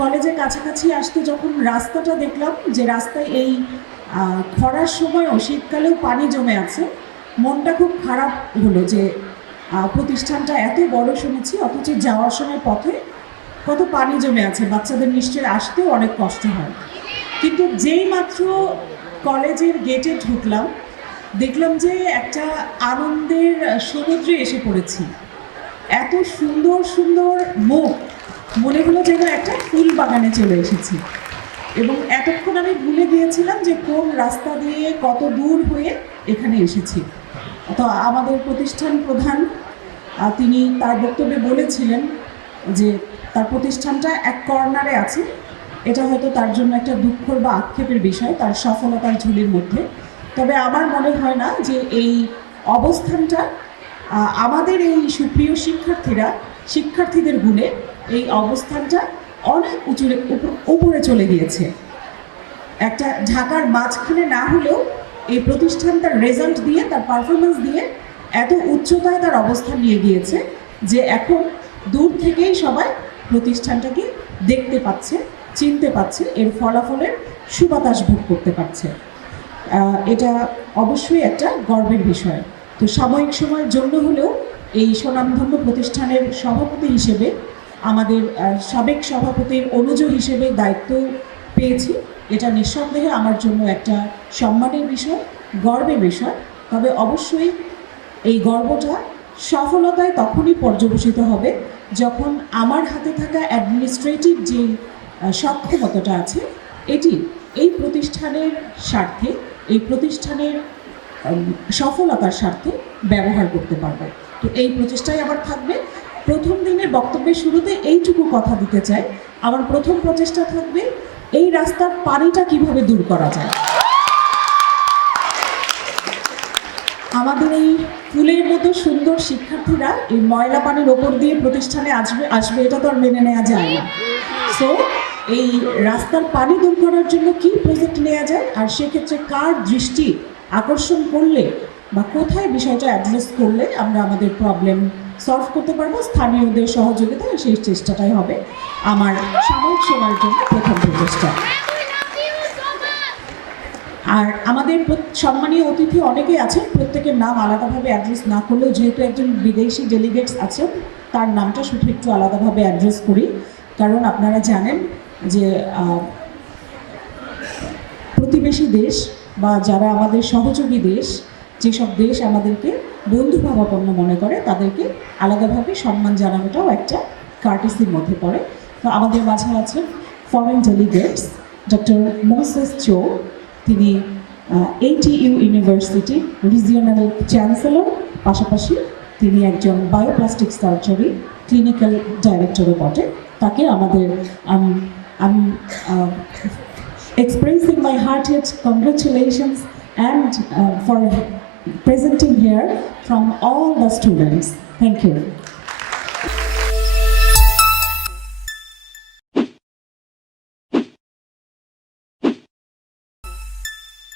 কলেজের কাছাকাছি আসতে যখন রাস্তাটা দেখলাম যে রাস্তায় এই খরার সময়ও শীতকালেও পানি জমে আছে, মনটা খুব খারাপ হলো যে প্রতিষ্ঠানটা এত বড় শুনেছি, অথচ যাওয়ার সময় পথে কত পানি জমে আছে, বাচ্চাদের নিশ্চয়ই আসতেও অনেক কষ্ট হয়। কিন্তু যেই মাত্র কলেজের গেটে ঢুকলাম, দেখলাম যে একটা আনন্দের সমুদ্রে এসে পড়েছি। এত সুন্দর সুন্দর মুখ, মনে হলো যেন একটা ফুল বাগানে চলে এসেছি। এবং এতক্ষণ আমি ভুলে গিয়েছিলাম যে কোন রাস্তা দিয়ে কত দূর হয়ে এখানে এসেছি। তো আমাদের প্রতিষ্ঠান প্রধান তিনি তার বক্তব্যে বলেছিলেন যে তার প্রতিষ্ঠানটা এক কর্নারে আছে। এটা হয়তো তার জন্য একটা দুঃখর বা আক্ষেপের বিষয় তার সফলতার ঝুলির মধ্যে। তবে আমার মনে হয় না যে এই অবস্থানটা আমাদের এই সুপ্রিয় শিক্ষার্থীদের গুণে এই অবস্থানটা অনেক উপরে চলে গিয়েছে। একটা ঢাকার মাঝখানে না হলেও এই প্রতিষ্ঠান তার রেজাল্ট দিয়ে, তার পারফরমেন্স দিয়ে এত উচ্চতায় তার অবস্থান নিয়ে গিয়েছে যে এখন দূর থেকেই সবাই প্রতিষ্ঠানটাকে দেখতে পাচ্ছে, চিনতে পাচ্ছে, এর ফলাফলের সুবাতাস ভোগ করতে পারছে। এটা অবশ্যই একটা গর্বের বিষয়। তো সাময়িক সময়ের জন্য হলেও এই স্বনামধন্য প্রতিষ্ঠানের সভাপতি হিসেবে, আমাদের সাবেক সভাপতির অনুজ হিসেবে দায়িত্ব পেয়েছি। এটা নিঃসন্দেহে আমার জন্য একটা সম্মানের বিষয়, গর্বের বিষয়। তবে অবশ্যই এই গর্বটা সফলতায় তখনই পর্যবেসিত হবে যখন আমার হাতে থাকা অ্যাডমিনিস্ট্রেটিভ যে সক্ষমতাটা আছে এটি এই প্রতিষ্ঠানের স্বার্থে, এই প্রতিষ্ঠানের সফলতার স্বার্থে ব্যবহার করতে পারবে। তো এই প্রচেষ্টাই আবার থাকবে। প্রথম দিনের বক্তব্যের শুরুতে এইটুকু কথা দিতে চাই, আমার প্রথম প্রচেষ্টা থাকবে এই রাস্তার পানিটা কিভাবে দূর করা যায়। আমাদের এই ফুলের মতো সুন্দর শিক্ষার্থীরা এই ময়লা পানির ওপর দিয়ে প্রতিষ্ঠানে আসবে এটা তো আর মেনে নেওয়া যায় না। সো এই রাস্তার পানি দূর করার জন্য কি প্রজেক্ট নেওয়া যায়, আর সেক্ষেত্রে কার দৃষ্টি আকর্ষণ করলে বা কোথায় বিষয়টা অ্যাড্রেস করলে আমরা আমাদের প্রবলেম সলভ করতে পারবো, স্থানীয়দের সহযোগিতায় সেই চেষ্টাটাই হবে আমার সাময়িক সময়ের জন্য প্রথম প্রচেষ্টা। আর আমাদের সম্মানীয় অতিথি অনেকেই আছেন, প্রত্যেকের নাম আলাদাভাবে অ্যাড্রেস না করলেও যেহেতু একজন বিদেশি ডেলিগেটস আছেন তার নামটা শুধু একটু আলাদাভাবে অ্যাড্রেস করি। কারণ আপনারা জানেন যে প্রতিবেশী দেশ বা যারা আমাদের সহযোগী দেশ, যেসব দেশ আমাদেরকে বন্ধুভাবাপন্ন মনে করে তাদেরকে আলাদাভাবে সম্মান জানানোটাও একটা কার্টিসির মধ্যে পড়ে। তো আমাদের মাঝে আছেন ফরেন ডেলিগেটস ডক্টর মোসেস চো, তিনি ATU ইউনিভার্সিটি রিজিওনাল চ্যান্সেলর, পাশাপাশি তিনি একজন বায়োপ্লাস্টিক সার্জারি ক্লিনিক্যাল ডাইরেক্টরও বটে। তাকে আমাদের expressing my heartiest congratulations and for presenting here from all the students. Thank you.